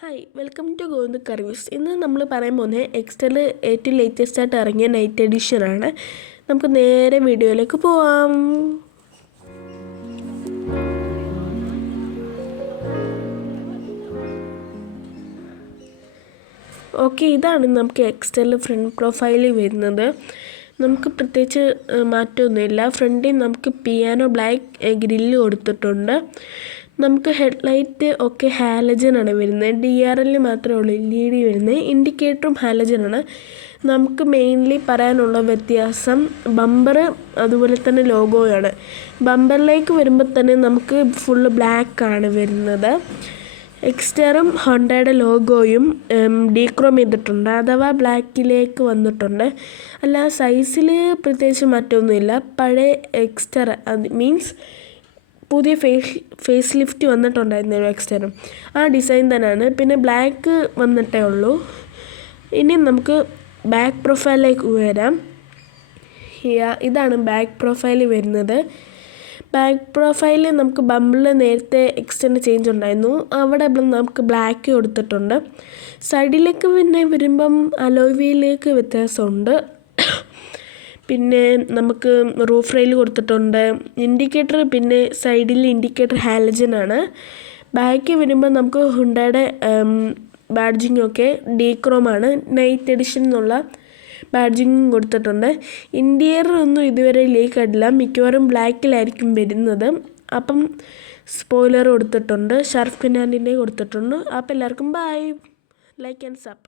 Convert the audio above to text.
Hi welcome to Govind curry views. ഇന്ന് നമ്മൾ പറയാൻ പോകുന്നത് എക്സ്റ്റലിൽ ഏറ്റവും ലേറ്റസ്റ്റ് ആയിട്ട് ഇറങ്ങിയ നൈറ്റ് എഡിഷനാണ്. നമുക്ക് നേരെ വീഡിയോയിലേക്ക് പോവാം. ഓക്കെ, ഇതാണ് നമുക്ക് എക്സ്റ്റലിൽ ഫ്രണ്ട് പ്രൊഫൈലിൽ വരുന്നത്. നമുക്ക് പ്രത്യേകിച്ച് മാറ്റമൊന്നുമില്ല. ഫ്രണ്ടിൽ നമുക്ക് പിയാനോ ബ്ലാക്ക് ഗ്രില്ല് കൊടുത്തിട്ടുണ്ട്. നമുക്ക് ഹെഡ്ലൈറ്റ് ഒക്കെ ഹാലജനാണ് വരുന്നത്. DRL മാത്രമേ ഉള്ളൂ LED വരുന്നത്. ഇൻഡിക്കേറ്ററും ഹാലജനാണ്. നമുക്ക് മെയിൻലി പറയാനുള്ള വ്യത്യാസം ബമ്പർ അതുപോലെ തന്നെ ലോഗോയാണ്. ബമ്പറിലേക്ക് വരുമ്പോൾ തന്നെ നമുക്ക് ഫുള്ള് ബ്ലാക്കാണ് വരുന്നത്. എക്സ്റ്ററും ഹോണ്ടയുടെ ലോഗോയും ഡീക്രോം ചെയ്തിട്ടുണ്ട്, അഥവാ ബ്ലാക്കിലേക്ക് വന്നിട്ടുണ്ട്. അല്ല, സൈസിൽ പ്രത്യേകിച്ച് മാറ്റമൊന്നുമില്ല. പഴയ എക്സ്റ്റർ അത് മീൻസ് പുതിയ ഫേസ് ലിഫ്റ്റ് വന്നിട്ടുണ്ടായിരുന്നു എക്സ്റ്ററും, ആ ഡിസൈൻ തന്നെയാണ്. പിന്നെ ബ്ലാക്ക് വന്നിട്ടേ ഉള്ളൂ. ഇനി നമുക്ക് ബാക്ക് പ്രൊഫൈലിലേക്ക് വരാം. ഇതാണ് ബാക്ക് പ്രൊഫൈൽ വരുന്നത്. ബാക്ക് പ്രൊഫൈലിൽ നമുക്ക് ബമ്പിൾ നേരത്തെ എക്സ്റ്റൻഡ് ചേഞ്ച് ഉണ്ടായിരുന്നു, അവിടെ നമുക്ക് ബ്ലാക്ക് കൊടുത്തിട്ടുണ്ട്. സൈഡിലേക്ക് പിന്നെ വരുമ്പം അലോയിലേക്ക് വ്യത്യാസമുണ്ട്. പിന്നെ നമുക്ക് റൂഫ് റെയിൽ കൊടുത്തിട്ടുണ്ട്. ഇൻഡിക്കേറ്റർ പിന്നെ സൈഡിൽ ഇൻഡിക്കേറ്റർ ഹാലജനാണ്. ബാക്കിൽ വരുമ്പോൾ നമുക്ക് ഹുണ്ടയുടെ ബാഡ്ജിങ്ങൊക്കെ ഡീക്രോമാണ്. നൈറ്റ് എഡിഷൻ എന്നുള്ള ബാഡ്ജിങ്ങും കൊടുത്തിട്ടുണ്ട്. ഇൻറ്റീരിയർ ഒന്നും ഇതുവരെ ലീക്ക് ആയിട്ടില്ല, മിക്കവാറും ബ്ലാക്കിലായിരിക്കും വരുന്നത്. അപ്പം സ്പോയിലർ കൊടുത്തിട്ടുണ്ട്, ഷാർഫ് ഫിനാൻഡിൻ്റെ കൊടുത്തിട്ടുണ്ട്. അപ്പോൾ എല്ലാവർക്കും ബൈ, ലൈക്ക് ആൻഡ് സബ്.